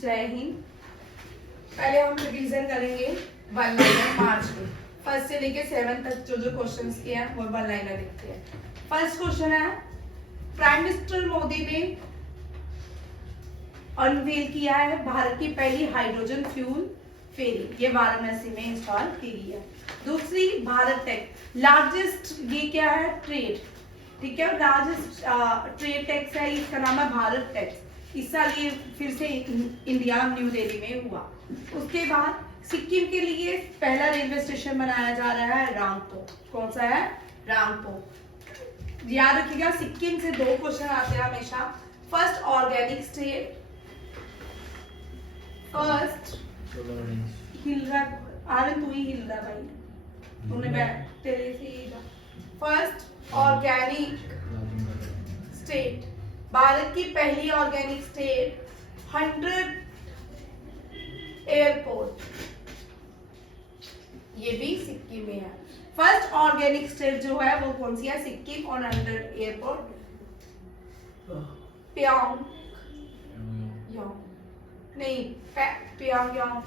जय हिंद। पहले हम रिवीजन करेंगे वन लाइनर मार्च के फर्स्ट से लेके 7 तक जो जो क्वेश्चंस किए हैं वो वन लाइनर देखते हैं। फर्स्ट क्वेश्चन है, प्राइम मिनिस्टर मोदी ने अनवील किया है भारत की पहली हाइड्रोजन फ्यूल फेरी, ये वाराणसी में इंस्टॉल की गई है। दूसरी, भारत टेक लार्जेस्ट, ये क्या है, ट्रेड, ठीक है, लार्जेस्ट ट्रेड टैक्स है, इसका नाम है भारत टैक्स। इस साल ये फिर से इंडिया न्यू दिल्ली में हुआ। उसके बाद सिक्किम के लिए पहला रेलवे स्टेशन बनाया जा रहा है रामपो। कौन सा है? रामपो। याद रखिएगा सिक्किम से 2 क्वेश्चन आते हैं हमेशा। फर्स्ट, ऑर्गेनिक स्टेट, फर्स्ट हिल रहा आनंद, तू ही हिल रहा भाई, तूने बैठ तेरे से ही। फर्स्ट ऑर्गेनिक स्टेट, भारत की पहली ऑर्गेनिक स्टेट, 100 एयरपोर्ट, ये भी सिक्किम में है। फर्स्ट ऑर्गेनिक स्टेट जो है वो कौन सी है? सिक्किम। और 100 एयरपोर्ट प्योंग नहीं प्योंगयांग,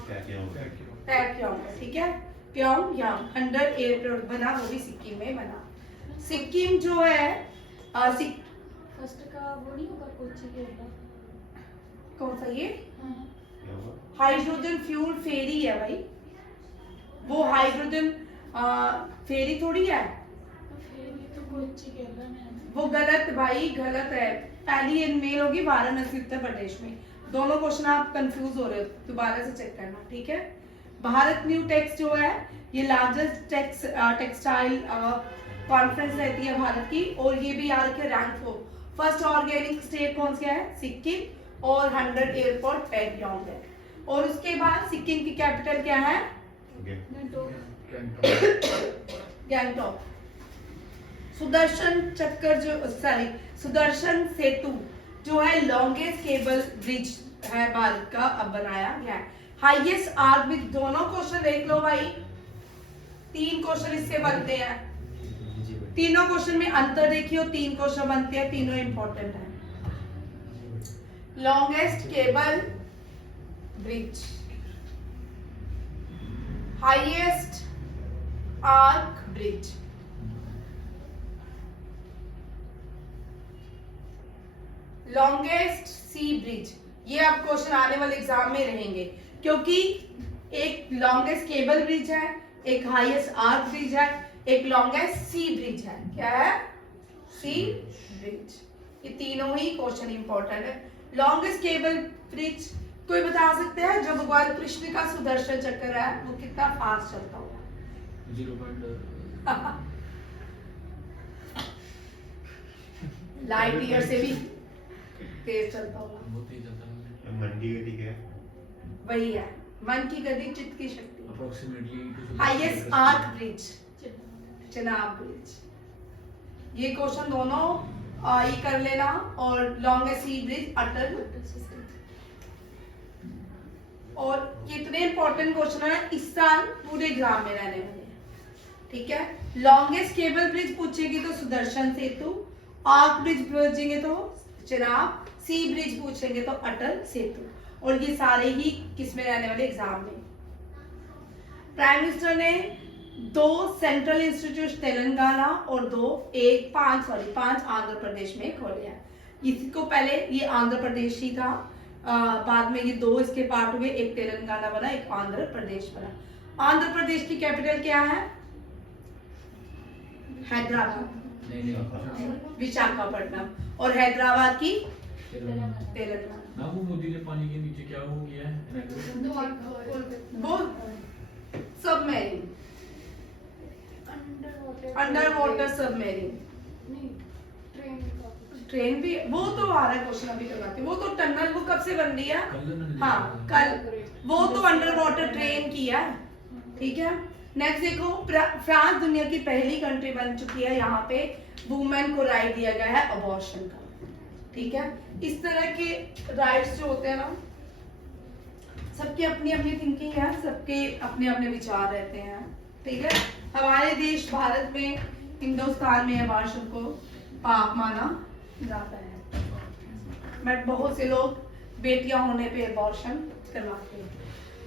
ठीक है, प्योंगयांग 100 एयरपोर्ट बना, वो भी सिक्किम में बना। सिक्किम जो है फर्स्ट का वो नहीं होगा, कोची के होगा, कौन सा ये? हाइड्रोजन फ्यूल फेरी है भाई, वो हाइड्रोजन फेरी थोड़ी है, फेरी तो कोची के होगा ना। वो गलत भाई, गलत है। पहली मेल होगी वाराणसी उत्तर प्रदेश में। दोनों क्वेश्चन आप कंफ्यूज हो रहे हो, दोबारा से चेक करना, ठीक है। भारत न्यू टेक्स जो है ये लार्जेस्ट टेक्सटाइल कॉन्फ्रेंस रहती है भारत की, और ये भी याद रखिए रैंक 4। फर्स्ट ऑर्गेनिक स्टेट कौन सा है? सिक्किम। और 100 एयरपोर्ट पैक्योंग है। और उसके बाद सिक्किम की कैपिटल क्या है? गैंगटॉक। सुदर्शन चक्कर जो सुदर्शन सेतु जो है लॉन्गेस्ट केबल ब्रिज है भारत का, अब बनाया गया है। हाईएस्ट आर्क ब्रिज, दोनों क्वेश्चन देख लो भाई, 3 क्वेश्चन इससे बनते हैं। तीनों क्वेश्चन में अंतर देखियो, 3 क्वेश्चन बनते हैं, तीनों इंपॉर्टेंट है। Longest cable bridge, highest arch bridge, longest sea bridge, ये अब क्वेश्चन आने वाले एग्जाम में रहेंगे, क्योंकि एक लॉन्गेस्ट केबल ब्रिज है, एक हाईएस्ट आर्क ब्रिज है, एक लॉन्गेस्ट सी ब्रिज है। क्या है? सी ब्रिज। ये तीनों ही क्वेश्चन इंपॉर्टेंट है। लॉन्गेस्ट केबल ब्रिज कोई बता सकते हैं जो भगवान कृष्ण का सुदर्शन चक्र है वो कितना फास्ट चलता होगा? 0. लाइट ईयर से भी तेज चलता होगा। मंडी गति क्या है? वही है, मन की गति, चित्त की शक्ति। Approximately highest arch bridge, Chenab bridge. ये क्वेश्चन दोनों ये कर लेना। और लॉन्गेस्ट सी ब्रिज अटल। और कितने इंपॉर्टेंट क्वेश्चन है इस साल पूरे एग्जाम में रहने वाले हैं, ठीक है। लॉन्गेस्ट केबल ब्रिज पूछेगी तो सुदर्शन सेतु, आर्क ब्रिज पूछेंगे तो चिनाब, सी ब्रिज पूछेंगे तो अटल सेतु। और ये सारे ही किसमें रहने वाले एग्जाम में। प्राइम मिनिस्टर ने 2 सेंट्रल इंस्टीट्यूट तेलंगाना और 5 आंध्र प्रदेश में खोले हैं। इसको पहले ये आंध्र प्रदेश ही था, बाद में ये 2 इसके पार्ट हुए, एक तेलंगाना बना, एक आंध्र प्रदेश बना। आंध्र प्रदेश की कैपिटल क्या है? हैदराबाद, विशाखापट्टनम। और हैदराबाद की तेलंगाना। वो मोदी ने पानी के नीचे क्या हो गया है? वो submarine, under water submarine. Train भी, वो तो आ रहा है क्वेश्चन अभी करवाते, वो तो टनल, वो कब से बन रही है? हाँ कल, वो तो अंडर वाटर ट्रेन की है, ठीक है। नेक्स्ट देखो, फ्रांस दुनिया की पहली कंट्री बन चुकी है, यहाँ पे वुमेन को राइट दिया गया है अबॉर्शन का, ठीक है। इस तरह के राइट्स जो होते हैं ना, सबकी अपनी अपनी थिंकिंग है, सबके अपने अपने विचार रहते हैं, ठीक है। हमारे देश भारत में, हिंदुस्तान में अबॉर्शन को पाप माना जाता है, बट बहुत से लोग बेटियां होने पे अबॉर्शन करवाते हैं,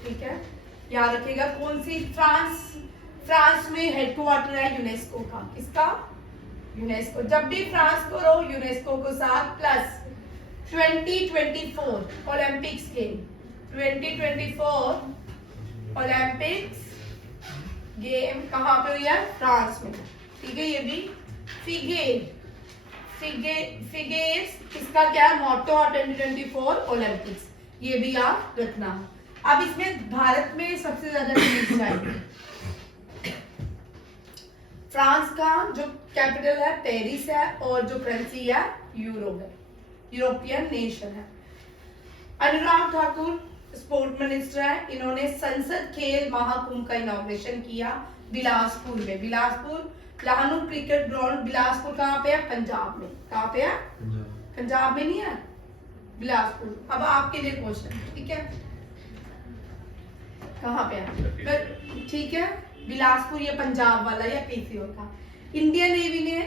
ठीक है। याद रखिएगा। कौन सी? फ्रांस में हेडक्वार्टर है यूनेस्को का। किसका? यूनेस्को। जब भी फ्रांस को रहो यूनेस्को को साथ, plus 2024 Olympics game, 2024 Olympics game कहाँ पे हुई है? फ्रांस में, ठीक है। ये भी फिगेर्स इसका क्या है? मोटो 2024 ओलंपिक्स, ये भी आप रखना। अब इसमें भारत में सबसे ज्यादा चीज आएगी। फ्रांस का जो कैपिटल है पेरिस है और जो करेंसी है यूरो है, यूरोपियन नेशन है। अनुराग ठाकुर स्पोर्ट मिनिस्टर है, इन्होंने संसद खेल महाकुंभ का इनॉग्रेशन किया बिलासपुर में। बिलासपुर लाहनू क्रिकेट ग्राउंड, बिलासपुर कहाँ पे है? पंजाब में। कहाँ पे है? पंजाब में नहीं है, बिलासपुर। अब आपके लिए क्वेश्चन, ठीक है, कहाँ पे है? ठीक है, बिलासपुर या पंजाब वाला या किसी और का। इंडियन नेवी ने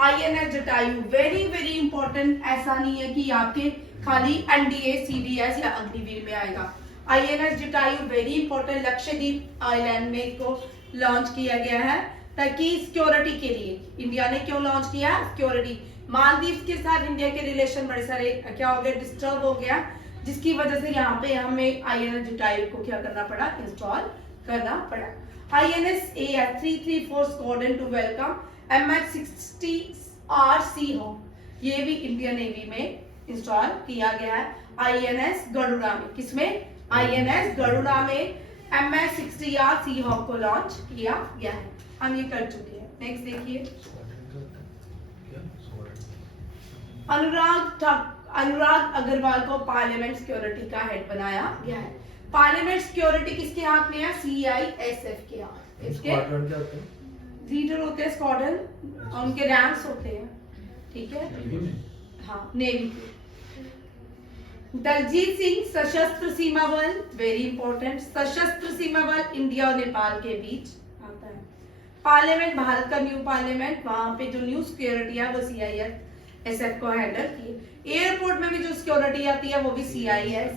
INS Jatayu, very very important, ऐसा नहीं है कि आपके खाली NDA CDS या अग्निवीर में आएगा। INS Jatayu very important, Lakshadweep island में इसको लॉन्च किया गया है ताकि सिक्योरिटी के लिए। इंडिया ने क्यों लॉन्च किया? सिक्योरिटी। मालदीव के साथ इंडिया के रिलेशन बड़े सारे क्या हो गए? डिस्टर्ब हो गया, जिसकी वजह से यहाँ पे हमें INS जटायु को क्या करना पड़ा? इंस्टॉल करना पड़ा। INS AS 334 squadron to welcome MH-60 RC हो, ये भी इंडियन नेवी में इंस्टॉल किया गया है। INS गरुड़ा में, किसमें? INS गरुड़ा में MH-60 RC हॉक को लॉन्च किया गया है। हम ये कर चुके हैं। नेक्स्ट देखिए, अनुराग अग्रवाल को पार्लियामेंट सिक्योरिटी का हेड बनाया गया है। पार्लियामेंट सिक्योरिटी किसके हाथ में है? CISF के हाथ। इसके लीडर होते हैं स्क्वाड्रन, और उनके रैंक्स होते हैं, ठीक है। हाँ, नेवी के। दलजीत सिंह सशस्त्र सीमा बल, वेरी इंपॉर्टेंट, सशस्त्र सीमा बल इंडिया और नेपाल के बीच आता है। पार्लियामेंट, भारत का न्यू पार्लियामेंट, वहां पे जो न्यू सिक्योरिटी है वो CISF को हैंडल किए। एयरपोर्ट में भी जो सिक्योरिटी आती है वो भी CISF।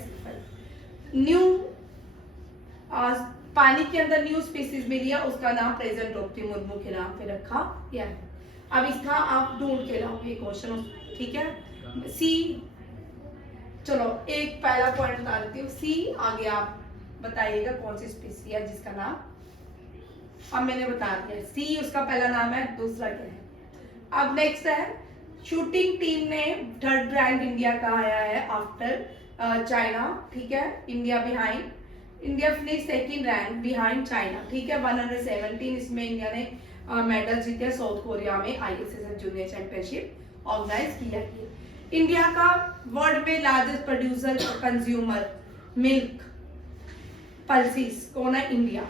न्यू पानी के अंदर न्यू स्पीसीज मिली है, उसका नाम प्रेजेंट द्रौपदी मुर्मू के नाम पे रखा गया है। अब इसका आप ढूंढ के लाओगे क्वेश्चन, ठीक है। सी, चलो एक पहला पॉइंट बता देती हूँ। सी, आगे आप बताइएगा कौन सी स्पीसी है जिसका नाम अब मैंने बता दिया। सी उसका पहला नाम है, दूसरा क्या है। अब नेक्स्ट है, शूटिंग टीम ने 3rd रैंक इंडिया का आया है आफ्टर चाइना, ठीक है। India finish 2nd rank behind China, ठीक है। 117 इसमें इंडिया ने मेडल जीते साउथ कोरिया में ISSF जूनियर चैंपियनशिप ऑर्गेनाइज किया है। इंडिया का वर्ल्ड में largest producer consumer milk pulses कौन है? इंडिया।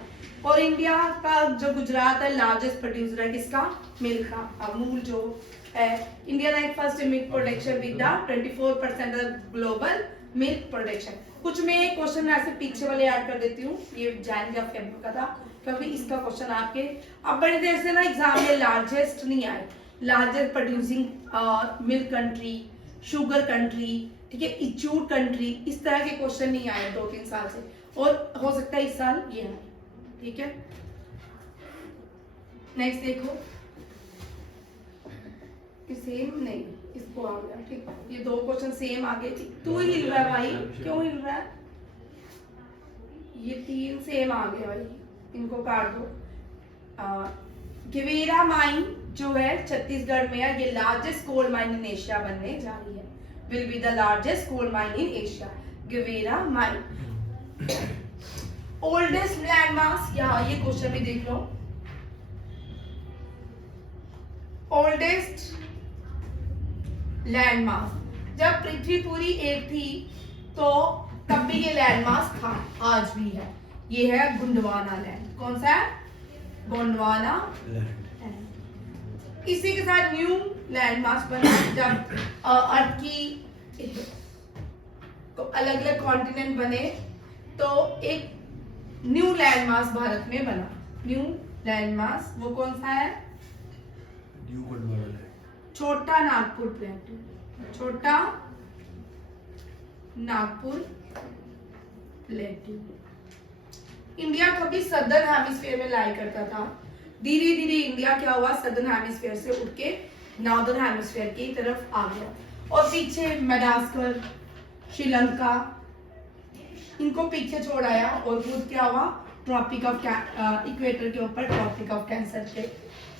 और इंडिया का जो गुजरात है लार्जेस्ट प्रोड्यूसर है किसका? मिल्क का। अमूल जो है, India rank first in milk production with 24% of global milk production. कुछ मैं क्वेश्चन ऐसे पीछे वाले ऐड कर देती हूँ, ये जैन या फेब्रुआरी का था, क्योंकि इसका क्वेश्चन आपके अब बड़ी देर से ना एग्जाम में लार्जेस्ट नहीं आए। Largest producing milk country, sugar country, ठीक है, जूट कंट्री, इस तरह के क्वेश्चन नहीं आए 2-3 साल से, और हो सकता है इस साल ये है, ठीक है। नेक्स्ट देखो, सेम नहीं, इसको आ गया, ठीक। ये 2 क्वेश्चन सेम आ गए। तू ही हिल रहा है भाई, क्यों हिल रहा है? ये 3 सेम आ गए भाई, इनको काट दो। गिवेरा माइन जो है छत्तीसगढ़ में है, ये largest coal mine in Asia बनने जा रही है। Will be the largest coal mine in Asia, Gevra mine. Oldest landmark, यहाँ ये क्वेश्चन भी देख लो। ओल्डेस्ट लैंडमार्क, जब पृथ्वी पूरी एक थी तो तब भी ये लैंडमार्क था, आज भी है। ये है गोंडवाना लैंड। कौन सा है? गोंडवाना लैंड। इसी के साथ न्यू लैंडमार्क बना जब अर्थ की तो अलग अलग कॉन्टिनेंट बने, तो एक न्यू लैंडमार्क भारत में बना। न्यू लैंडमार्क वो कौन सा है? न्यू गोंडवाना लैंड, छोटा नागपुर प्लेटू, छोटा नागपुर प्लेट्यू। इंडिया कभी सदर्न हेमिस्फीयर में लाई करता था, धीरे धीरे इंडिया क्या हुआ, सदर्न हेमिस्फीयर से उठ के नॉर्दर्न हेमिस्फीयर की तरफ आ गया। और पीछे मेडागास्कर, श्रीलंका, इनको पीछे छोड़ आया और खुद क्या हुआ, ट्रॉपिक ऑफ इक्वेटर के ऊपर ट्रॉपिक ऑफ कैंसर के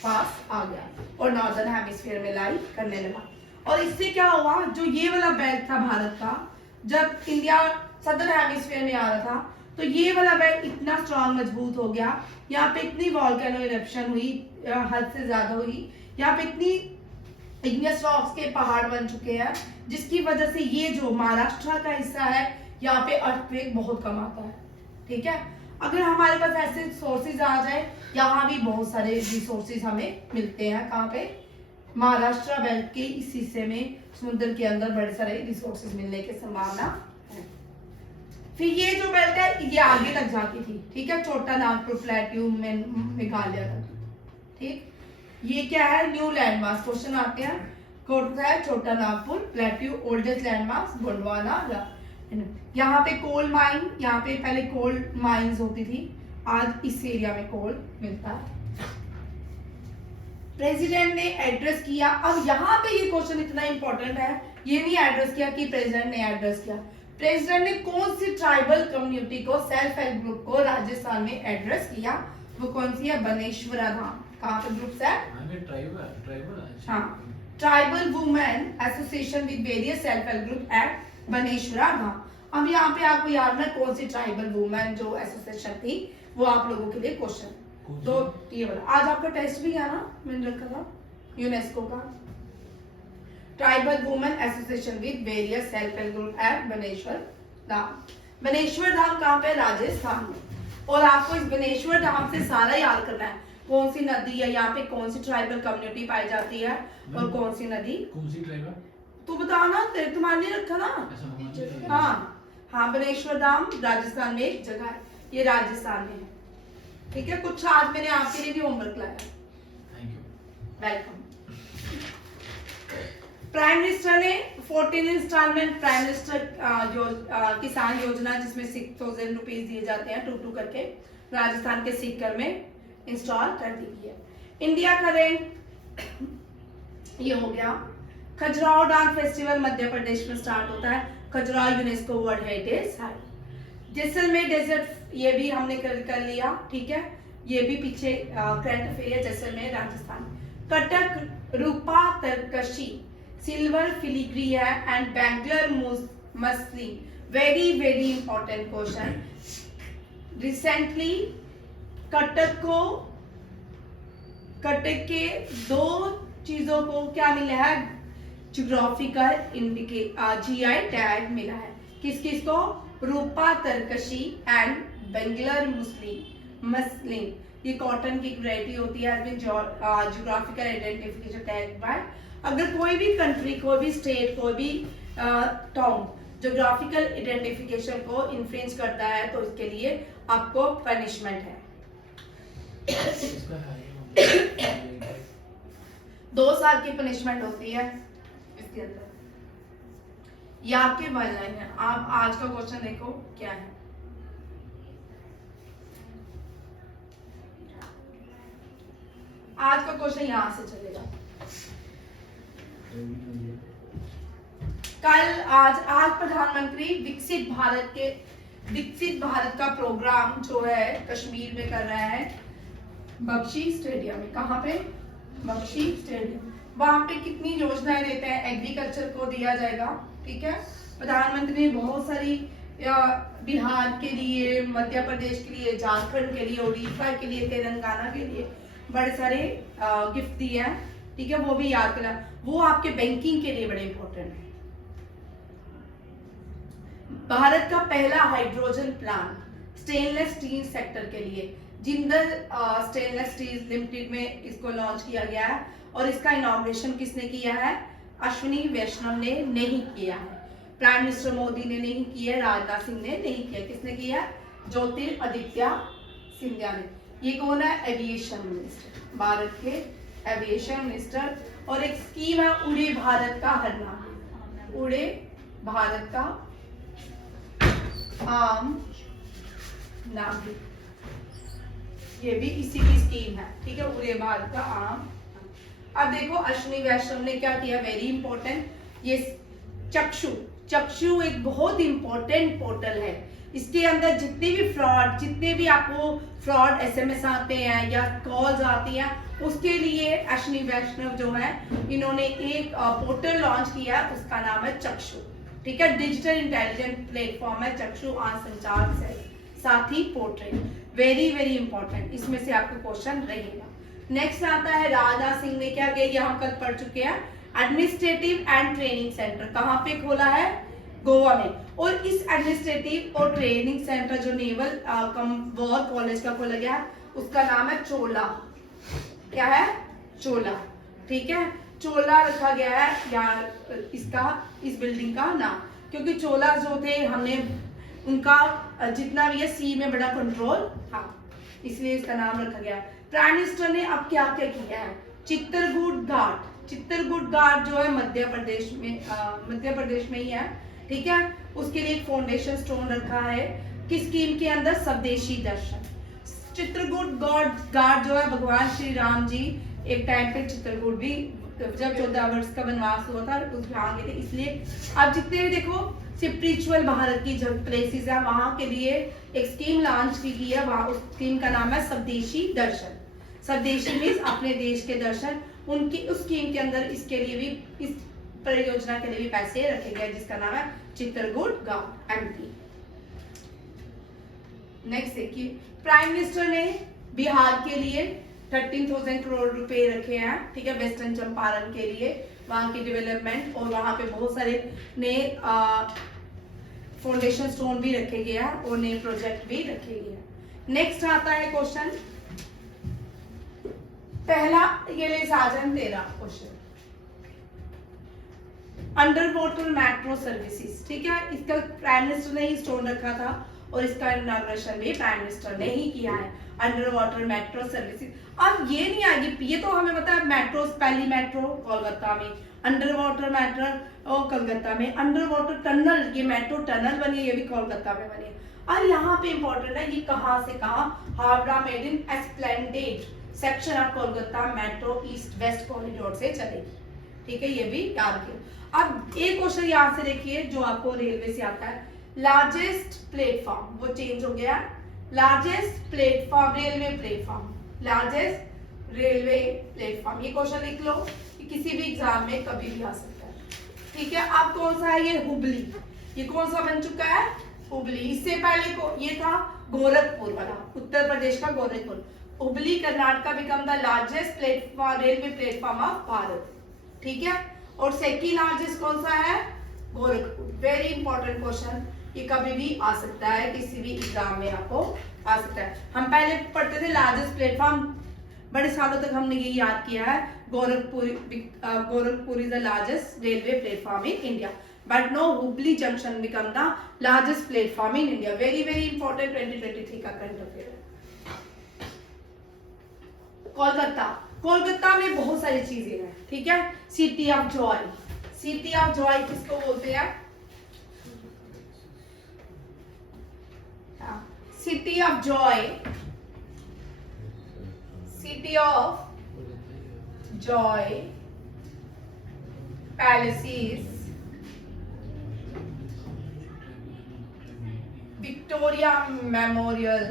पास आ गया और नॉर्दर्न हेमिस्फीयर में लाई करने लगा। और इससे क्या हुआ, जो ये वाला बेल्ट था भारत का, जब इंडिया सदर्न हेमिस्फीयर में आ रहा था तो ये वाला बेल्ट इतना स्ट्रांग मजबूत हो गया, यहाँ पे इतनी वॉल्केनो इरप्शन हुई, हद से ज्यादा हुई, यहाँ पे इतनी इग्नियस रॉक्स के पहाड़ बन चुके हैं, जिसकी वजह से ये जो महाराष्ट्र का हिस्सा है यहाँ पे अर्थक्वेक बहुत कम आता है। ठीक है, अगर हमारे पास ऐसे सोर्सेज आ जाए, यहाँ भी बहुत सारे रिसोर्सेज हमें मिलते हैं। कहाँ पे, महाराष्ट्र बेल्ट के इस हिस्से में समुद्र के अंदर बड़े सारे रिसोर्सेज मिलने की संभावना है। फिर ये जो बेल्ट है ये आगे तक जाती थी, ठीक है, छोटा नागपुर प्लेट्यू में मेघालय तक। ठीक, ये क्या है, न्यू लैंडमार्क क्वेश्चन आते हैं, कौन सा है, छोटा Nagpur plateau, oldest landmark Gondwana. यहाँ पे कोल माइन, यहाँ पे पहले कोल माइंस होती थी, आज इस एरिया में कोल मिलता है। प्रेसिडेंट ने एड्रेस किया, अब यहाँ पे ये क्वेश्चन इतना इंपॉर्टेंट है, ये नहीं एड्रेस किया कि प्रेसिडेंट ने एड्रेस किया, प्रेसिडेंट ने कौन सी ट्राइबल कम्युनिटी को, सेल्फ हेल्प ग्रुप को राजस्थान में एड्रेस किया, वो कौन सी है, बनेश्वरा धाम। कहाँ पे ग्रुप्स है, हाँ, tribal women association with various self help group at Baneshwara Dham. अब यहाँ पे आपको याद रखना कौन सी ट्राइबल वुमेन जो एसोसिएशन थी, वो आप लोगों के लिए क्वेश्चन। तो ये वाला आज आपका टेस्ट भी है ना, मैंने रखा था यूनेस्को का, tribal women association with various self help group at Baneshwar Dham. Baneshwar Dham कहाँ पे, राजस्थान में। और आपको इस बनेश्वर धाम से सारा याद करना है, कौन सी नदी है यहाँ पे, कौन सी ट्राइबल कम्युनिटी पाई जाती है और कौन सी नदी, कौन सी ट्राइबल, तू बताना, तुम्हारे लिए रखा ना। हाँ हाँ, बनेश्वर धाम राजस्थान में एक जगह है, ये राजस्थान में है। ठीक है, कुछ आज मैंने आपके लिए भी होमवर्क लाया। Thank you, welcome. Prime minister ने 14 इंस्टॉलमेंट प्राइम मिनिस्टर किसान योजना, जिसमें 6,000 रुपीज दिए जाते हैं 2-2 करके, राजस्थान के सीकर में इंस्टॉल कर दी है। इंडिया का रैंक ये हो गया। खजुराहो डाक फेस्टिवल मध्य प्रदेश में स्टार्ट होता है, Khajuraho UNESCO world heritage site. Jaisalmer desert, ये भी हमने कर लिया, ठीक है, ये भी पीछे करंट अफेयर है, जैसलमेर राजस्थान। कटक रूपा तरकशी सिल्वर फिलिग्री है and Bangalore muslin, very very important question. Recently Cuttack के 2 चीजों को क्या मिला है, ज्योग्राफिकल GI टैग मिला है। किस किस को, रूपा तरकशी एंड बेंगलोर मसलिन, ये कॉटन की वैरायटी होती है, ज्योग्राफिकल आइडेंटिफिकेशन टैग बाय। अगर कोई भी कंट्री, कोई भी स्टेट, कोई भी टाउन ज्योग्राफिकल आइडेंटिफिकेशन को इन्फ्रिंज करता है तो इसके लिए आपको पनिशमेंट है। 2 साल की पनिशमेंट होती है इसके अंदर। ये आपके वन लाइन है। आप आज का क्वेश्चन देखो क्या है। आज का क्वेश्चन यहां से चलेगा। आज प्रधानमंत्री विकसित भारत का प्रोग्राम जो है कश्मीर में कर रहा है, बख्शी स्टेडियम में। कहाँ पे, बख्शी स्टेडियम। वहां पे कितनी योजनाएं देते हैं, एग्रीकल्चर को दिया जाएगा, ठीक है। प्रधानमंत्री ने बहुत सारी बिहार के लिए, मध्य प्रदेश के लिए, झारखंड के लिए, उड़ीसा के लिए, तेलंगाना के लिए बड़े सारे गिफ्ट दिए हैं, ठीक है, वो भी याद करना। वो आपके बैंकिंग के लिए बड़े इंपॉर्टेंट है। भारत का पहला hydrogen plant stainless steel sector के लिए जिंदल स्टेनलेस स्टील लिमिटेड में इसको लॉन्च किया गया है। और इसका इनॉग्रेशन किसने किया है, अश्विनी वैष्णव ने नहीं किया है, प्राइम मिनिस्टर मोदी ने नहीं किया है, राजनाथ सिंह ने नहीं किया। किसने किया, ज्योतिरादित्य सिंधिया ने। ये कौन है, एविएशन मिनिस्टर, भारत के एविएशन मिनिस्टर। और एक स्कीम है उड़े भारत का हरना, उड़े भारत का आम नाभिक, ये भी इसी की स्कीम है, ठीक है, उरे भारत का आम। अब देखो अश्विनी वैष्णव ने क्या किया, वेरी इंपॉर्टेंट, ये चक्षु, चक्षु एक बहुत इंपॉर्टेंट पोर्टल है। इसके अंदर जितने भी फ्रॉड, जितने भी आपको फ्रॉड एसएमएस आते हैं या कॉल्स आती हैं, उसके लिए अश्विनी वैष्णव जो है इन्होंने एक पोर्टल लॉन्च किया, उसका नाम है चक्षु, ठीक है, डिजिटल इंटेलिजेंट प्लेटफॉर्म है चक्षु आन संचार से साथी पोर्टल, वेरी वेरी इंपॉर्टेंट, इसमें से आपको क्वेश्चन रहेगा। नेक्स्ट आता है राजनाथ सिंह ने क्या किया, ये हम कल पढ़ चुके हैं, एडमिनिस्ट्रेटिव एंड ट्रेनिंग सेंटर कहाँ पे खोला है, गोवा में, और इस एडमिनिस्ट्रेटिव और ट्रेनिंग सेंटर जो नेवल वॉर कॉलेज का खोला गया है, उसका नाम है चोला, क्या है, चोला, ठीक है, चोला रखा गया है यहाँ इसका, इस बिल्डिंग का नाम, क्योंकि चोला जो थे हमने उनका जितना भी है सी में बड़ा कंट्रोल था, इसलिए इसका नाम रखा गया। प्राइम मिनिस्टर ने अब क्या क्या किया है, चित्रकूट घाट, चित्रकूट घाट जो है मध्य प्रदेश में ही है, ठीक है, उसके लिए एक फाउंडेशन स्टोन रखा है, किस स्कीम के अंदर, स्वदेशी दर्शन। चित्रकूट घाट जो है भगवान श्री राम जी एक टाइम पे चित्रकूट भी, जब 14 वर्ष का वनवास हुआ था उस वहां गए थे, इसलिए अब जितने भी देखो स्पिरिचुअल भारत की जो प्लेसेस है वहां के लिए एक स्कीम लॉन्च की गई है, वहां उस स्कीम का नाम है स्वदेशी दर्शन। स्वदेशी मीन्स अपने देश के दर्शन, उनकी उस स्कीम के अंदर इसके लिए भी, इस परियोजना के लिए भी पैसे रखे गए, जिसका नाम है चित्रकूट घाट एमपी। नेक्स्ट देखिए, प्राइम मिनिस्टर ने बिहार के लिए 13,000 करोड़ रुपए रखे हैं, ठीक है, वेस्टर्न चंपारण के लिए, वहां की डेवलपमेंट, और वहां पे बहुत सारे नए फाउंडेशन स्टोन भी रखे गए हैं और नए प्रोजेक्ट भी रखे गए हैं। नेक्स्ट आता है क्वेश्चन, पहला ये ले साजन तेरा question, under water metro services, ठीक है, इसका प्राइम मिनिस्टर ने ही स्टोन रखा था और इसका इनॉग्रेशन भी प्राइम मिनिस्टर ने ही किया है, अंडर वाटर मेट्रो सर्विसेज। अब ये नहीं आएगी, ये तो हमें पता है, मेट्रो, पहली मेट्रो कोलकाता में, अंडर वाटर मेट्रो कोलकाता में, अंडर वाटर टनल, ये मेट्रो टनल बनी है, ये भी कोलकाता में बनी है। और यहाँ पे इंपॉर्टेंट है, ये कहाँ से कहाँ, Howrah Maidan Esplanade section of Kolkata metro east west corridor से चलेगी, ठीक है, ये भी याद रखिए। अब एक क्वेश्चन यहाँ से देखिए जो आपको रेलवे से आता है, लार्जेस्ट प्लेटफॉर्म, वो चेंज हो गया, largest platform, railway platform, largest railway platform, ये क्वेश्चन लिख लो, कि किसी भी एग्जाम में कभी भी आ सकता है, ठीक है। अब कौन सा है, ये हुबली, ये कौन सा बन चुका है, हुबली, इससे पहले को ये था गोरखपुर वाला, उत्तर प्रदेश का Gorakhpur, Hubli Karnataka become the largest platform, railway platform of Bharat, ठीक है, और सेकंड लार्जेस्ट कौन सा है, गोरखपुर, वेरी इंपॉर्टेंट क्वेश्चन, ये कभी भी आ सकता है, किसी भी एग्जाम में आपको आ सकता है। हम पहले पढ़ते थे लार्जेस्ट प्लेटफॉर्म, बड़े सालों तक हमने ये याद किया है, Gorakhpur is the largest railway platform in India, but no, Hubli junction become the largest platform in India, very very important 2023 का करंट अफेयर है। कोलकाता, कोलकाता में बहुत सारी चीजें हैं, ठीक है, city of joy, city of joy किसको बोलते हैं, city of joy, city of joy, palaces, Victoria Memorial,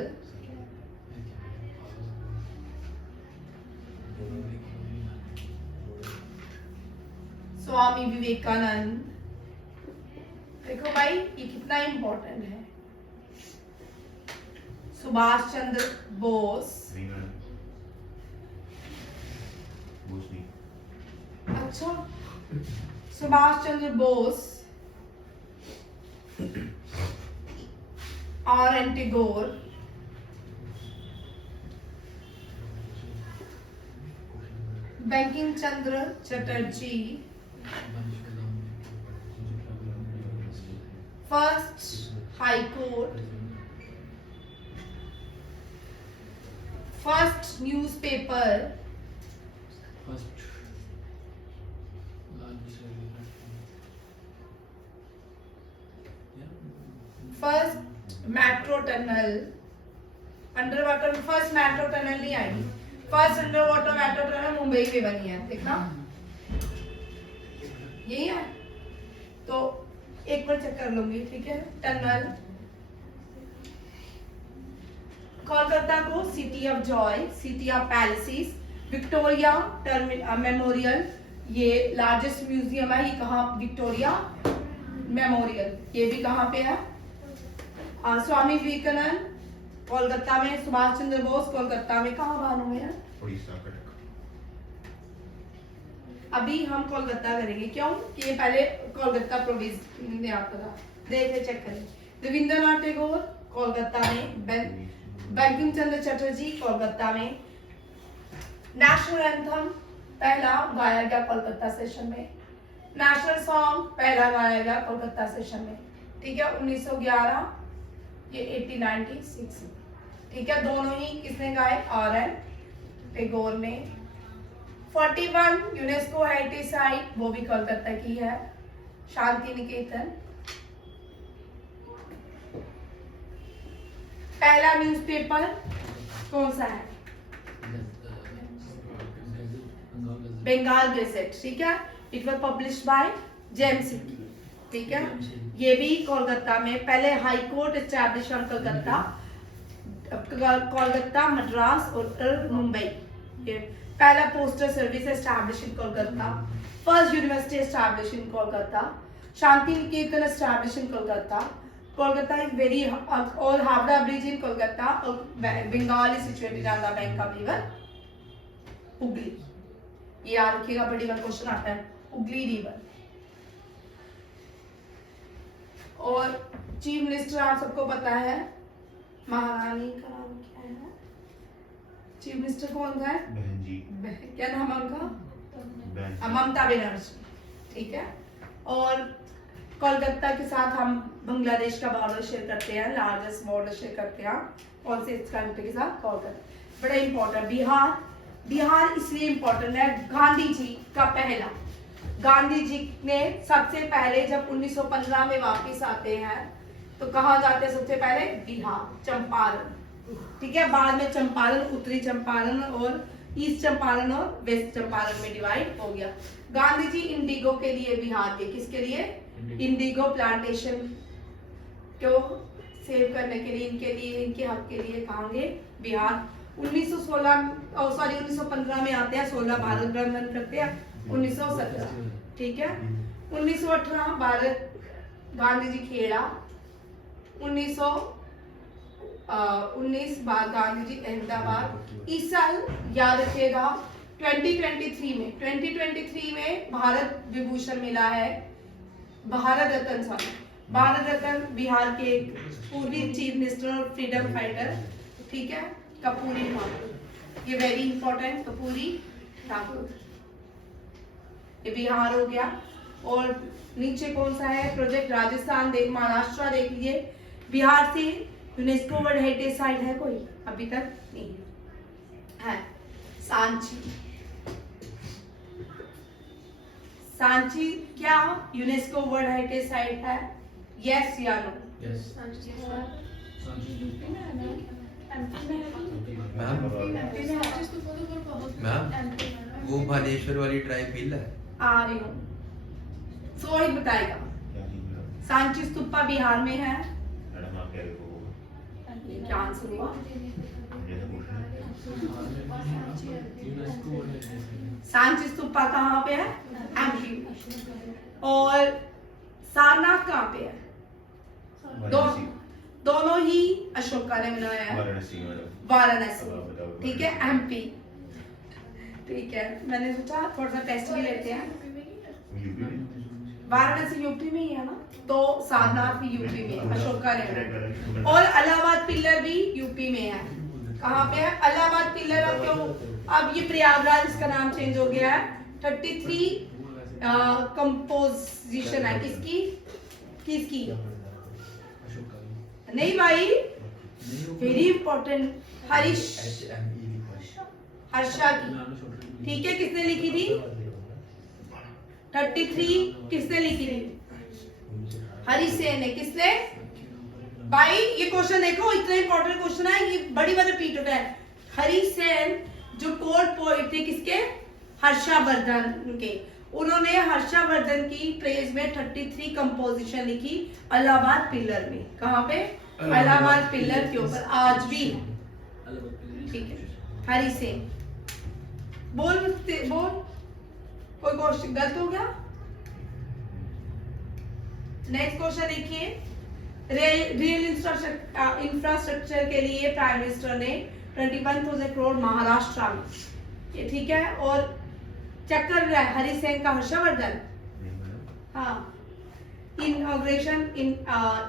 Swami Vivekananda, देखो भाई ये कितना इंपॉर्टेंट है, सुभाष चंद्र बोस, अच्छा, सुभाष चंद्र बोस, और N Tagore, Bankim Chandra Chatterjee, first high court, first newspaper, first metro tunnel, under water first metro tunnel नहीं आई, first under water metro tunnel Mumbai में बनी है, देखना यही है। तो एक बार चेक कर लूंगी, ठीक है। टनल कोलकाता को city of joy, city of palaces, Victoria memorial, ये लार्जेस्ट म्यूजियम है, ये कहाँ, विक्टोरिया मेमोरियल, ये भी कहाँ पे है, स्वामी विवेकानंद कोलकाता में, सुभाष चंद्र बोस कोलकाता में, कहाँ बानू में है, उड़ीसा कटक। अभी हम कोलकाता करेंगे, क्यों कि ये पहले कोलकाता प्रोविंस में आता था, देखे चेक करें। रविंद्रनाथ टैगोर कोलकाता में, बंकिम चंद्र चटर्जी कोलकाता में, नेशनल एंथम पहला गाया गया कोलकाता सेशन में, नेशनल सॉन्ग पहला गाया गया कोलकाता सेशन में, ठीक है, 1911, ये 1896, ठीक है, दोनों ही किसने गाए, आर.एन. टैगोर ने। 41 यूनेस्को हेरिटेज साइट, वो भी कोलकाता की है, शांति निकेतन। पहला न्यूज़पेपर कौन सा है, बंगाल गैजेट, ठीक है, it was published by James Hicky, ठीक है, ये भी कोलकाता में। पहले high court establish on Kolkata, Kolkata, Madras और मुंबई। ये पहला postal service establish in Kolkata, first university establish in Kolkata, Shanti Niketan establish in Kolkata, Kolkata is very, और हावड़ा ब्रिज इन कोलकाता, और Bengal is situated on the bank of river Hooghly. ये याद रखिएगा, बड़ी बार क्वेश्चन आता है, हुगली रिवर। और चीफ मिनिस्टर आप सबको पता है, महारानी का नाम क्या है, चीफ मिनिस्टर कौन था, बहन जी। क्या नाम है उनका, बहन। ममता बनर्जी, ठीक है। और कोलकाता के साथ हम बांग्लादेश का बॉर्डर शेयर करते हैं, लार्जेस्ट बॉर्डर शेयर करते हैं, कौन से इस कंट्री के साथ, कोलकाता। बड़ा इंपॉर्टेंट, बिहार, बिहार इसलिए इंपॉर्टेंट है, गांधी जी का पहला, गांधी जी ने सबसे पहले जब 1915 में वापस आते हैं तो कहाँ जाते हैं सबसे पहले, बिहार, चंपारण, ठीक है, बाद में चंपारण, उत्तरी चंपारण और ईस्ट चंपारण और वेस्ट चंपारण में डिवाइड हो गया। गांधी जी इंडिगो के लिए बिहार के, किसके लिए, इंडिगो प्लांटेशन को सेव करने के लिए, इनके लिए, इनके हक के लिए कहाँ गए, बिहार। 1915 में आते हैं, 16 भारत भ्रमण करते हैं, 1917, ठीक है, 1918 भारत, गांधी जी खेड़ा, 1919 गांधी जी अहमदाबाद। इस साल याद रखिएगा 2023 में भारत विभूषण मिला है, भारत रत्न, सॉरी, भारत रत्न बिहार के एक पूर्वी चीफ मिनिस्टर और फ्रीडम फाइटर, ठीक है, कपूरी ठाकुर, ये वेरी इंपॉर्टेंट, कपूरी ठाकुर, ये बिहार हो गया। और नीचे कौन सा है, प्रोजेक्ट राजस्थान, देख महाराष्ट्र देख लीजिए, बिहार से यूनेस्को वर्ल्ड हेरिटेज साइट है कोई, अभी तक नहीं है, सांची, सांची क्या यूनेस्को वर्ल्ड हेरिटेज साइट है, यस या नो, मैम वो भालेश्वर वाली ट्राइब हिल है, आ रही हूँ, सोहित बताएगा। सांची स्तूपा बिहार में है, मैडम आप कह रहे हो ये क्या आंसर हुआ, जैसे पूछ रहे सांची स्तूपा कहाँ पे है, एमपी। और सारनाथ कहाँ पे है, दोनों ही अशोका ने बनाया है, वाराणसी मैडम। वाराणसी, बताओ। ठीक है, एमपी, ठीक है। मैंने सोचा थोड़ा सा टेस्ट भी लेते हैं, यूपी में। वाराणसी यूपी में ही है ना, तो सारनाथ भी यूपी में, अशोका ने बनाया। और इलाहाबाद पिल्लर भी यूपी में है, कहाँ पे है, इलाहाबाद पिल्लर। अब क्यों, अब ये प्रयागराज, इसका नाम चेंज हो गया है। 33 कंपोजिशन है, किसकी, किसकी, नहीं भाई, वेरी इंपॉर्टेंट, हर्षा की, ठीक है, किसने लिखी थी, 33 किसने लिखी थी, हरिसेन ने, किसने, भाई ये क्वेश्चन देखो, इतना इंपॉर्टेंट क्वेश्चन है, ये बड़ी बार रिपीट होता है। हरि सेन जो कोर्ट पोएट थे किसके, हर्षवर्धन के, उन्होंने हर्षवर्धन की प्रेज में 33 कंपोजिशन लिखी इलाहाबाद पिलर में। कहाँ पे, इलाहाबाद पिलर के ऊपर आज भी। ठीक है, हरि सेन बोल बोल, कोई क्वेश्चन गलत हो गया? नेक्स्ट क्वेश्चन देखिए, रेल इंफ्रास्ट्रक्चर के लिए प्राइम मिनिस्टर ने 21,000 करोड़ महाराष्ट्र में, ये ठीक है, और चेक कर रहा है हरि सेन का हर्षवर्धन। हाँ, inauguration in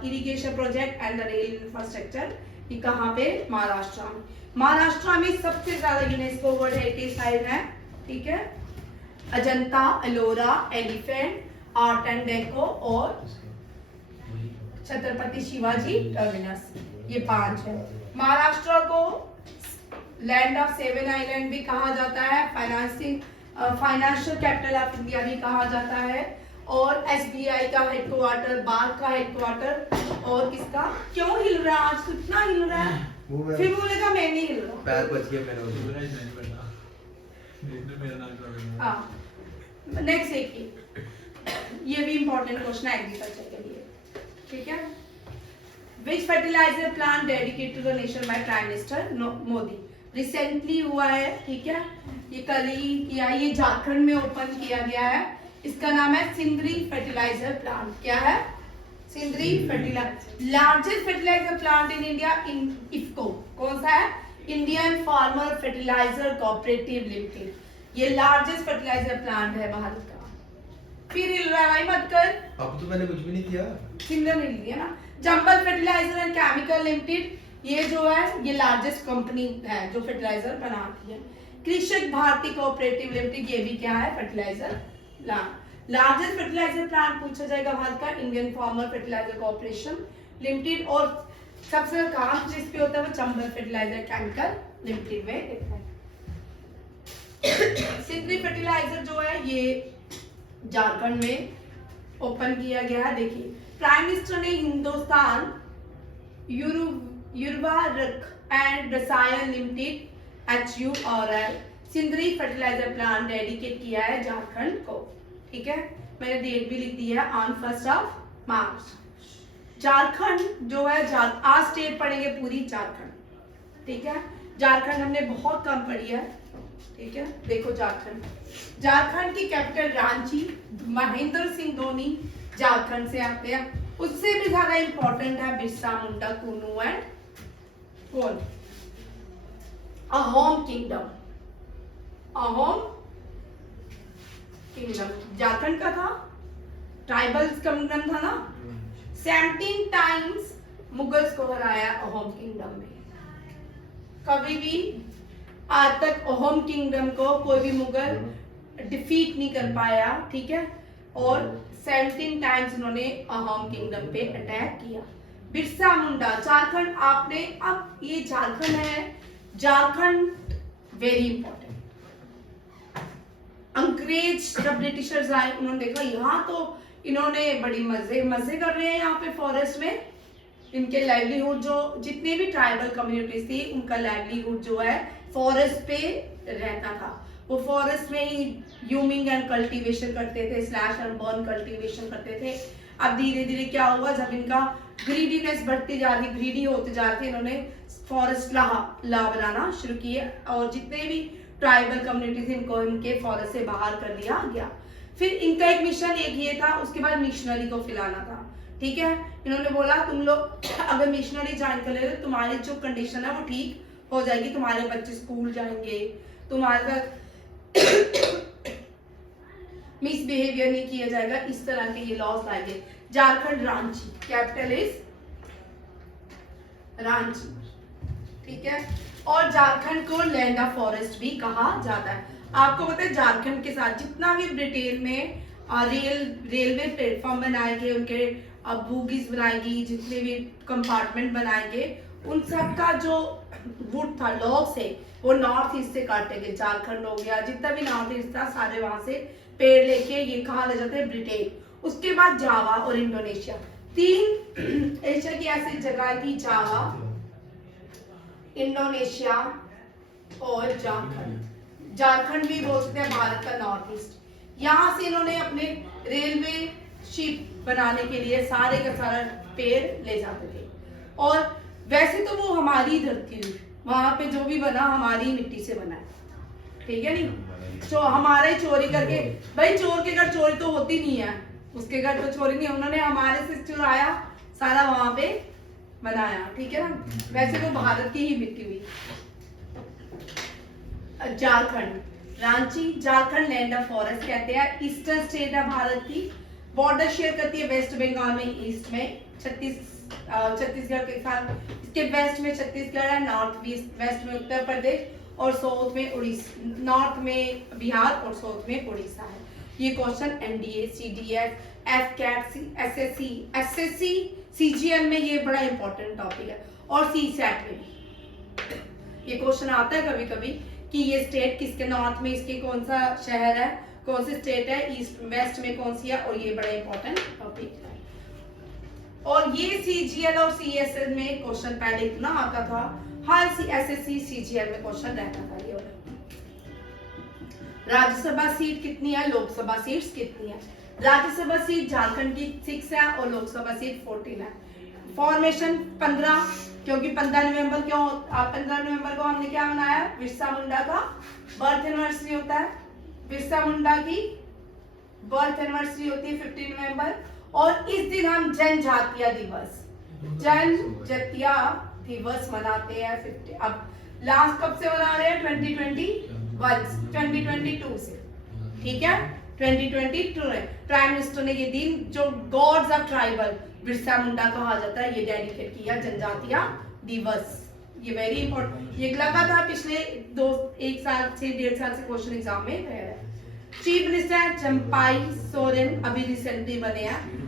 irrigation project and the rail infrastructure, ये कहाँ पे, महाराष्ट्र में। महाराष्ट्र में सबसे ज्यादा यूनेस्को वर्ल्ड हेरिटेज साइट है, ठीक है, Ajanta, Ellora, elephant, art and deco और छत्रपति शिवाजी टर्मिनस, ये 5 है। महाराष्ट्र को लैंड ऑफ 7 आइलैंड भी कहा जाता है, फाइनेंशियल कैपिटल ऑफ इंडिया भी कहा जाता है, और एसबीआई का हेडक्वार्टर, बाग का हेडक्वार्टर, और किसका, क्यों हिल रहा है आज, कितना हिल रहा है, फिर बोलेगा मैं नहीं हिल रहा, पैर बच गया मेरा। हाँ, नेक्स्ट देखिए, ये भी इंपॉर्टेंट क्वेश्चन है एग्रीकल्चर के लिए, ठीक है। Which fertiliser plant dedicated to the nation by prime minister Modi, recently हुआ है, ठीक है, ये कल ही किया, ये झारखंड में ओपन किया गया है, इसका नाम है सिंदरी फर्टिलाइजर प्लांट। क्या है, Sindri fertiliser, largest fertiliser plant in India, in IFFCO, कौन सा है, Indian farmer fertiliser cooperative limited, ये लार्जेस्ट फर्टिलाइजर प्लांट है भारत का। फिर हिल रहा है भाई, मत कर, अब तो मैंने कुछ भी नहीं किया, सिंदर हिल दिया ना। जंबल फर्टिलाइजर एंड केमिकल लिमिटेड, ये जो है ये लार्जेस्ट कंपनी है जो फर्टिलाइजर बनाती है। कृषक भारती कोऑपरेटिव लिमिटेड, ये भी क्या है, fertiliser plant. Largest fertiliser plant पूछा जाएगा भारत का, Indian farmer fertiliser corporation limited, और सबसे काम जिस पे होता है वो चंबल फर्टिलाइजर केमिकल लिमिटेड में होता है। सिंदरी फर्टिलाइजर जो है ये झारखंड में ओपन किया गया है। देखिए, प्राइम मिनिस्टर ने Hindustan Urvarak and Rasayan limited HURL Sindri fertiliser plant dedicate किया है झारखंड को, ठीक है, मैंने डेट भी लिख दी है, ऑन 1 मार्च। झारखंड जो है, आज स्टेट पढ़ेंगे पूरी झारखंड, ठीक है, झारखंड हमने बहुत कम पढ़ी है, ठीक है। देखो झारखंड की कैपिटल रांची, महेंद्र सिंह धोनी झारखंड से आते हैं, उससे भी ज्यादा इंपॉर्टेंट है बिरसा मुंडा, कुनू एंड कौन, अहोम किंगडम, अहोम किंगडम झारखंड का था, ट्राइबल किंगडम था ना। 17 टाइम्स मुगल्स को हराया अहोम किंगडम में, कभी भी आज तक अहोम किंगडम को कोई भी मुगल डिफीट नहीं कर पाया, ठीक है, और 17 टाइम्स उन्होंने अहोम किंगडम पे अटैक किया। बिरसा मुंडा, झारखंड, आपने, अब ये झारखंड है, झारखंड वेरी इंपॉर्टेंट। अंग्रेज जब ब्रिटिशर्स आए, उन्होंने देखा यहाँ तो इन्होंने बड़ी मजे कर रहे हैं यहाँ पे फॉरेस्ट में, इनके लाइवलीहुड, जो जितने भी ट्राइबल कम्युनिटीज थी उनका लाइवलीहुड जो है फॉरेस्ट पे रहता था, वो फॉरेस्ट में ही ह्यूमिंग एंड कल्टीवेशन करते थे, स्लैश एंड बर्न कल्टीवेशन करते थे। अब धीरे धीरे क्या हुआ, जब इनका ग्रीडीनेस बढ़ती जा रही, ग्रीडी होते जा रहे थे, इन्होंने फॉरेस्ट ला बनाना शुरू किए, और जितने भी ट्राइबल कम्युनिटी थे इनको इनके फॉरेस्ट से बाहर कर दिया गया। फिर इनका एक मिशन एक ये था, उसके बाद मिशनरी को फैलाना था, ठीक है। इन्होंने बोला तुम लोग अगर मिशनरी ज्वाइन कर ले तो तुम्हारी जो कंडीशन है वो ठीक हो जाएगी, तुम्हारे बच्चे स्कूल जाएंगे, तुम्हारे साथ मिसबिहेवियर नहीं किया जाएगा, इस तरह के ये लॉस लाए गए। झारखंड रांची, कैपिटल इज रांची, ठीक है, और झारखंड को लैंड ऑफ फॉरेस्ट भी कहा जाता है। आपको पता है झारखंड के साथ जितना भी ब्रिटेन में रेलवे प्लेटफॉर्म बनाए गए, उनके बोगीज बनाई गई, जितने भी कंपार्टमेंट बनाए गए, उन सब का जो वुड था, लॉग से, वो नॉर्थ ईस्ट से काटे गए। झारखंड हो गया, जितना भी नॉर्थ ईस्ट था, सारे वहां से पेड़ लेके ये कहा ले जाते हैं ब्रिटेन। उसके बाद जावा और इंडोनेशिया, 3 एशिया की ऐसी जगह थी, जावा, इंडोनेशिया और झारखंड। झारखंड भी बोल सकते हैं भारत का नॉर्थ ईस्ट। यहाँ से इन्होंने अपने रेलवे शिप बनाने के लिए सारे का सारा पेड़ ले जाते थे। और वैसे तो वो हमारी धरती हुई, वहां पे जो भी बना हमारी मिट्टी से बना है, ठीक है नहीं, तो हमारे चोरी करके, भाई चोर के घर चोरी तो होती नहीं है, उसके घर तो चोरी नहीं, उन्होंने हमारे से चुराया, सारा वहां पे बनाया, ठीक है ना। वैसे वो भारत की ही मिट्टी हुई। Jharkhand, Ranchi, Jharkhand land of forest कहते हैं, ईस्टर्न स्टेट है भारत की, बॉर्डर शेयर करती है वेस्ट बंगाल में, ईस्ट में छत्तीसगढ़ के साथ, इसके वेस्ट में छत्तीसगढ़ है, नॉर्थ वेस्ट में उत्तर प्रदेश और साउथ में उड़ीसा, नॉर्थ में बिहार और साउथ में उड़ीसा है। ये question NDA, CDS, AFCAT, SSC, CGL में ये बड़ा इंपॉर्टेंट टॉपिक है, और सीसैट में भी ये क्वेश्चन आता है कभी कभी कि ये स्टेट किसके, नॉर्थ में इसके कौन सा शहर है, कौन सी स्टेट है, ईस्ट वेस्ट में कौन सी है, और ये बड़ा इंपॉर्टेंट टॉपिक है। और ये सीजीएल और सीएसएल में क्वेश्चन पहले इतना आता था, हर एसएससी सीजीएल में क्वेश्चन रहता था ये। राज्यसभा सीट कितनी है, लोकसभा सीट्स कितनी है? राज्यसभा सीट झारखंड की 6 है और लोकसभा सीट 14 है। फॉर्मेशन 15, क्योंकि 15 नवंबर क्यों, 15 नवंबर को हमने क्या मनाया, बिरसा मुंडा का बर्थ एनिवर्सरी होता है, बिरसा मुंडा की बर्थ एनिवर्सरी होती है 15 नवंबर, और इस दिन हम जनजातीय दिवस मनाते हैं 50। अब लास्ट कब से मना रहे हैं, 2022 से, ठीक है, 2022 में प्राइम मिनिस्टर ने ये दिन, जो God's of tribal Birsa Munda कहा जाता है, ये डेडिकेट किया, जनजातीय दिवस। ये वेरी इंपॉर्टेंट, ये लगा था पिछले 1 साल से 1.5 साल से क्वेश्चन एग्जाम में रह रहा है। चीफ मिनिस्टर चंपाई सोरेन अभी रिसेंटली बने हैं,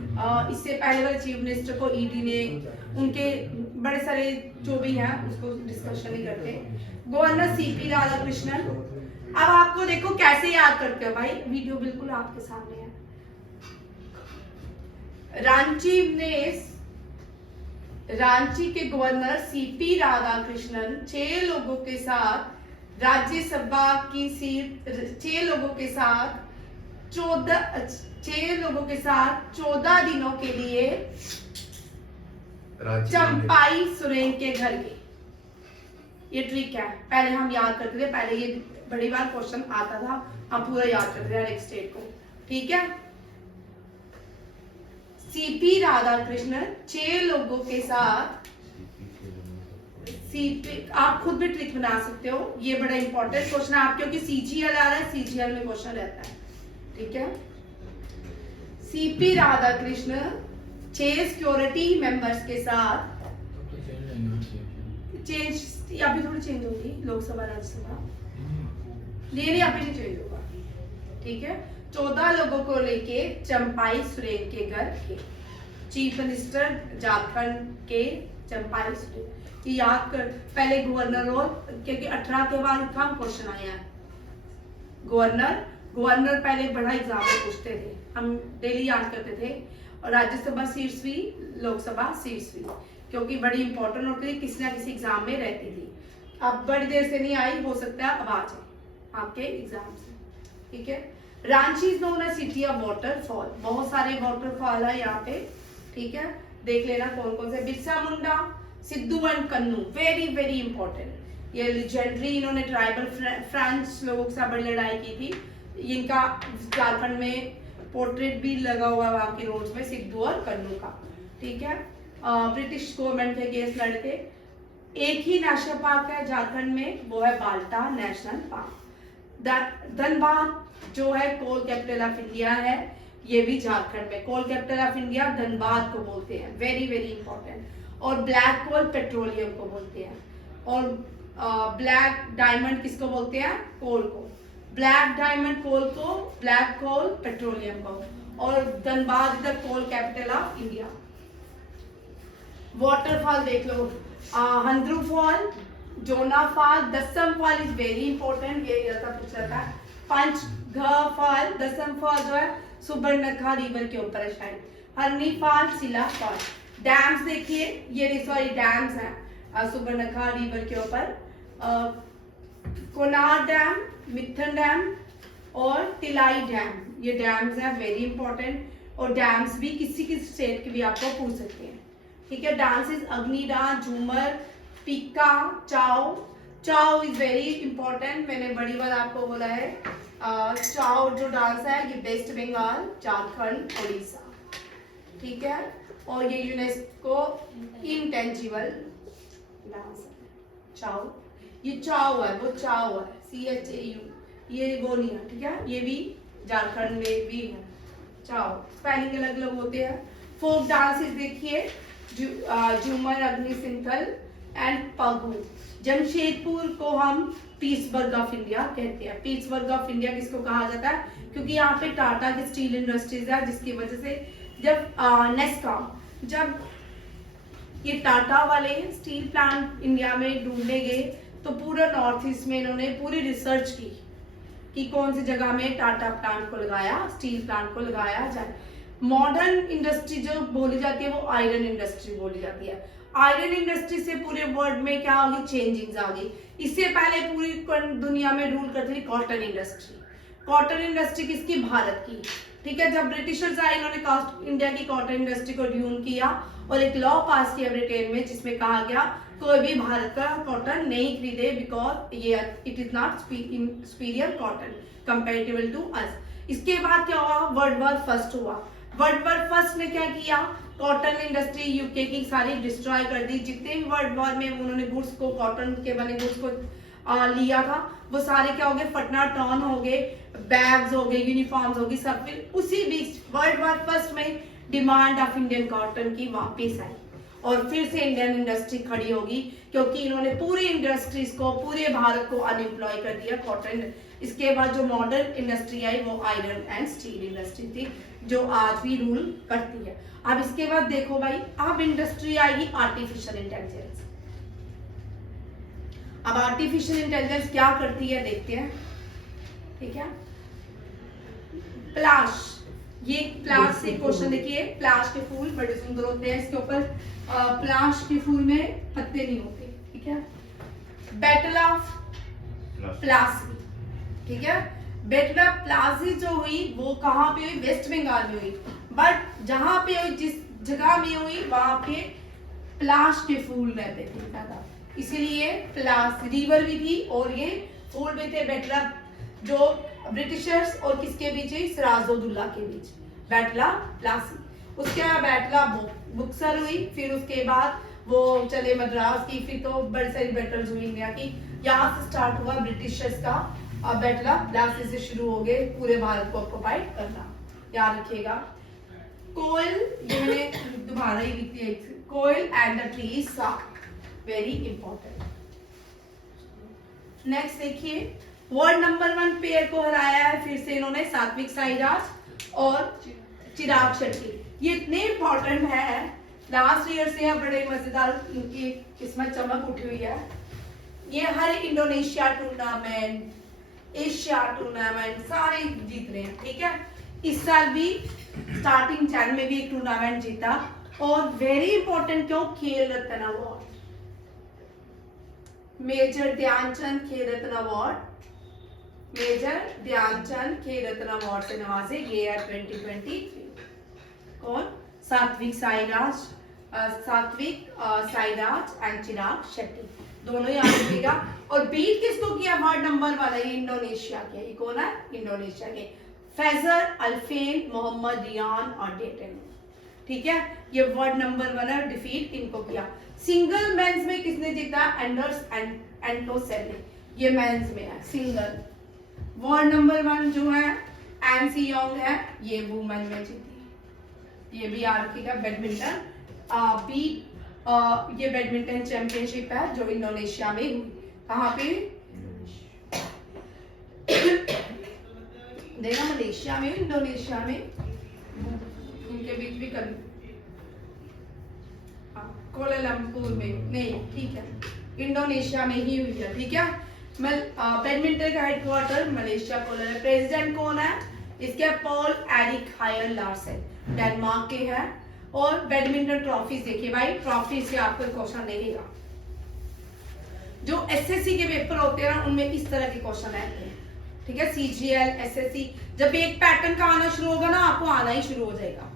इससे पहले वाले चीफ मिनिस्टर को ईडी ने, उनके बड़े सारे जो भी हैं उसको डिस्कशन नहीं करते। Governor CP Radhakrishnan. अब आपको देखो कैसे याद करते हो भाई, वीडियो बिल्कुल आपके सामने है। रांची के गवर्नर सीपी राधाकृष्णन 6 लोगों के साथ राज्यसभा की सीट, 6 लोगों के साथ 14 दिनों के लिए चंपाई सोरेन के घर गए। ये ट्रिक है, पहले हम याद करते थे, पहले ये बड़ी बार क्वेश्चन आता था, हम पूरा याद करते थे हर एक स्टेट को, ठीक है। सीपी राधाकृष्णन 6 लोगों के साथ, सीपी आप खुद भी ट्रिक बना सकते हो, ये बड़ा इंपॉर्टेंट क्वेश्चन है आप, क्योंकि सीजीएल आ रहा है, सीजीएल में क्वेश्चन रहता है, ठीक है। सीपी राधाकृष्णन 6 सिक्योरिटी मेंबर्स के साथ, चेंज अभी थोड़ी चेंज होगी, लोकसभा राज्यसभा नहीं अभी नहीं चेंज होगा, ठीक है। 14 लोगों को लेके चंपाई सोरेन के घर के, चीफ मिनिस्टर झारखंड के चंपाई सोरेन, याद कर, पहले गवर्नर रोल, क्योंकि 18 के बाद कम क्वेश्चन आया है। गवर्नर पहले बड़ा एग्जाम में पूछते थे, हम डेली याद करते थे, और राज्यसभा सीट्स भी, लोकसभा सीट्स भी, क्योंकि बड़ी इंपॉर्टेंट होती थी, किसी ना किसी एग्जाम में रहती थी। अब बड़ी देर से नहीं आई, हो सकता है अब आ जाए आपके एग्जाम से, ठीक है। Ranchi is known as city of waterfall, बहुत सारे वाटरफॉल है यहाँ पे, ठीक है, देख लेना कौन कौन से। Birsa Munda, Sidhu and Kanhu, very very important, ये लेजेंडरी, इन्होंने ट्राइबल फ्रेंच लोगों के साथ बड़ी लड़ाई की थी, इनका झारखंड में पोर्ट्रेट भी लगा हुआ है वहाँ के रोड्स में, सिद्धू और कन्नू का, ठीक है। ब्रिटिश गवर्नमेंट के अगेंस्ट लड़े थे। एक ही नेशनल पार्क है झारखंड में, वो है बाल्टा नेशनल पार्क। धनबाद जो है कोल कैपिटल ऑफ इंडिया है, ये भी झारखंड में, कोल कैपिटल ऑफ इंडिया धनबाद को बोलते हैं, वेरी वेरी इंपॉर्टेंट। और ब्लैक कोल पेट्रोलियम को बोलते हैं, और ब्लैक डायमंड किसको बोलते हैं, कोल को, ब्लैक डायमंड कोल को, ब्लैक कोल पेट्रोलियम को, और धनबाद इधर कोल कैपिटल ऑफ इंडिया। वाटरफॉल देख लो, हंद्रू फॉल, जोना फॉल, दसम फॉल इज वेरी इंपॉर्टेंट, ये जैसा पूछ रहा था। पंचघ फॉल, दसम फॉल जो है सुबर्णखा रिवर के ऊपर है शायद, हरनीफाल शिलाफाल। डैम्स देखिए, ये सॉरी डैम्स हैं सुबर्णखा रिवर के ऊपर, कोनार डैम, मिथन डैम और तिलाई डैम, ये डैम्स हैं वेरी इंपॉर्टेंट। और डैम्स भी किसी किसी स्टेट के भी आपको पूछ सकते हैं, ठीक है। डांसेस अग्नि डांस, झूमर, पिक्का, चाओ। चाओ इज वेरी इंपॉर्टेंट, मैंने बड़ी बार आपको बोला है। चाओ जो डांस है ये वेस्ट बंगाल, झारखंड, उड़ीसा, ठीक है। और ये यूनेस्को इंटेंजिबल डांस है चाओ। ये चाओ है, वो चाओ है, CHAU, ये वो नहीं है, ठीक है। ये भी झारखंड में भी है चाओ, स्पेलिंग अलग अलग होते हैं। फोक डांसेस देखिए, झूमर, अग्नि सिंथल एंड पगू। जमशेदपुर को हम पीट्सबर्ग ऑफ इंडिया कहते हैं। पीट्सबर्ग ऑफ इंडिया किसको कहा जाता है? क्योंकि यहाँ पे टाटा की स्टील इंडस्ट्रीज है, जिसकी वजह से जब नेस्कॉम, जब ये टाटा वाले स्टील प्लांट इंडिया में ढूंढने गए तो पूरा नॉर्थ ईस्ट में इन्होंने पूरी रिसर्च की कि कौन सी जगह में टाटा प्लांट को लगाया, स्टील प्लांट को लगाया जाए। मॉडर्न इंडस्ट्री जो बोली जाती है वो आयरन इंडस्ट्री बोली जाती है। आयरन इंडस्ट्री से पूरे वर्ल्ड में क्या होगी, चेंजिंग्स आ गई। इससे पहले पूरी दुनिया में रूल करती थी कॉटन इंडस्ट्री। कॉटन इंडस्ट्री किसकी? भारत की, ठीक है। जब ब्रिटिशर्स आए इन्होंने इंडिया की कॉटन इंडस्ट्री को ड्यून किया और एक लॉ पास किया ब्रिटेन में, जिसमें कहा गया कोई भी भारत का कॉटन नहीं खरीदे, बिकॉज ये it is not superior cotton comparative to us. इसके बाद क्या हुआ? वर्ल्ड वॉर फर्स्ट हुआ। वर्ल्ड वॉर फर्स्ट ने क्या किया? कॉटन इंडस्ट्री यूके की सारी डिस्ट्रॉय कर दी। जितने भी वर्ल्ड वॉर में उन्होंने गुड्स को, कॉटन के बने गुड्स को लिया था, वो सारे क्या हो गए? फटना टर्न हो गए, बैग्स हो गए, यूनिफॉर्म्स हो गई, सब। फिर उसी बीच वर्ल्ड वॉर फर्स्ट में डिमांड ऑफ इंडियन कॉटन की वापस आई और फिर से इंडियन इंडस्ट्री खड़ी होगी, क्योंकि इन्होंने पूरी इंडस्ट्रीज को, पूरे भारत को अनएम्प्लॉय कर दिया कॉटन। इसके बाद जो मॉडर्न इंडस्ट्री आई वो आयरन एंड स्टील इंडस्ट्री थी, जो आज भी रूल करती है। अब इसके बाद देखो भाई, अब इंडस्ट्री आएगी आर्टिफिशियल इंटेलिजेंस। अब आर्टिफिशियल इंटेलिजेंस क्या करती है देखते हैं, ठीक है। प्लाश, ये प्लाश से क्वेश्चन देखिए। प्लाश के फूल बड़े सुंदर होते हैं, इसके ऊपर प्लाश के फूल में पत्ते नहीं होते, ठीक है। बैटल ऑफ प्लासी, ठीक है। बैटल ऑफ प्लासी जो हुई वो कहाँ पे हुई? वेस्ट बंगाल में हुई। बट जहां पे हुई, जिस जगह में हुई, वहां पे प्लाश के फूल रहते थे ज्यादा, इसीलिए प्लास रिवर भी थी और ये फूल भी थे। बैटल ऑफ जो ब्रिटिशर्स और किसके बीच हुई? सिराजुद्दौला के बीच, बैटल ऑफ प्लासी। उसके बाद बैटल ऑफ बुक्सर हुई, फिर उसके बाद वो चले मद्रास की, फिर तो बड़ी सारी बैटल्स हुई इंडिया की। यहाँ से स्टार्ट हुआ ब्रिटिशर्स का, अब बैटल ऑफ प्लासी से शुरू हो गए पूरे भारत को ऑक्युपाइड करना, याद रखिएगा। कोयल, ये मैंने दोबारा ही लिखती है, koel and the tree song, very important. Next देखिए, वर्ल्ड नंबर 1 पेयर को हराया है फिर से इन्होंने, सात्विक साईराज और चिराग शेट्टी। ये इतने इंपॉर्टेंट है, लास्ट ईयर से बड़े मजेदार इनकी किस्मत चमक उठी हुई है। ये हर इंडोनेशिया टूर्नामेंट, एशिया टूर्नामेंट सारे जीत रहे हैं, ठीक है। इस साल भी स्टार्टिंग 10 में भी एक टूर्नामेंट जीता। और वेरी इंपॉर्टेंट क्यों? खेल रत्न अवार्ड, मेजर ध्यानचंद खेल रत्न अवार्ड, मेजर ध्यानचंद खेल रत्न अवार्ड से नवाजे ये है 2023। कौन? सात्विक साईराज एंड चिराग शेट्टी, दोनों याद रखिएगा। और बीट किसको किया? वर्ल्ड नंबर वाला, ये इंडोनेशिया के। ये कौन है? इंडोनेशिया के फैजर अल्फेन, मोहम्मद रियान और डेटन, ठीक है। ये वर्ल्ड नंबर 1 डिफीट इनको किया। सिंगल मेंस में किसने जीता? एंडर्स एंटोसेली, ये मेंस में है सिंगल। वर्ल्ड नंबर 1 जो है एनसी योंग है, ये वुमेन में जीती, ये भी याद रखिएगा। बैडमिंटन ये बैडमिंटन चैंपियनशिप है जो इंडोनेशिया में हुई। कहाँ पे? देखा, मलेशिया में, इंडोनेशिया में, इनके बीच भी कर, कोलालमपुर में नहीं, ठीक है, इंडोनेशिया में ही हुई है, ठीक है। बैडमिंटन का हेडक्वार्टर मलेशिया कोलर। प्रेसिडेंट कौन है इसके? Poul Erik Hoyer Larsen. Denmark के हैं। और बैडमिंटन ट्रॉफीज देखिए भाई, ट्रॉफी से आपको क्वेश्चन देगा। जो एसएससी के पेपर होते हैं ना उनमें इस तरह के क्वेश्चन आते हैं, ठीक है। सीजीएल एसएससी जब एक पैटर्न का आना शुरू होगा ना आपको आना ही शुरू हो जाएगा,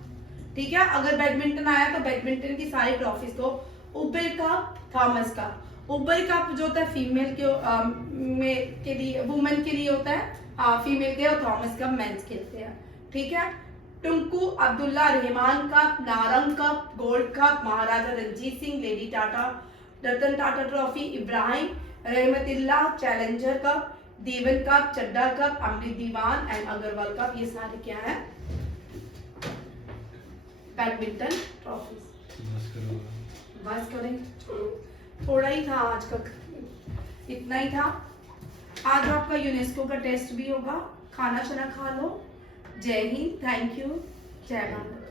ठीक है। अगर बैडमिंटन आया तो बैडमिंटन की सारी ट्रॉफीज, तो उबर कप, थॉमस कप। उबर कप जो होता है फीमेल के लिए, वुमेन के लिए होता है, फीमेल के, और थॉमस कप मेंस खेलते हैं, ठीक है। Tunku Abdullah Rahman cup, Narang cup, gold cup, Maharaja Ranjit Singh, lady Tata, Ratan Tata trophy, Ibrahim Rahimtoola challenger cup, Devan cup, Chadha cup, Amrit Diwan and Agarwal cup, ये सारे क्या है बैडमिंटन ट्रॉफी। बस करें, थोड़ा ही था आज का, इतना ही था। आज आपका यूनेस्को का टेस्ट भी होगा, खाना शाना खा लो। जय हिंद, थैंक यू, जय भारत।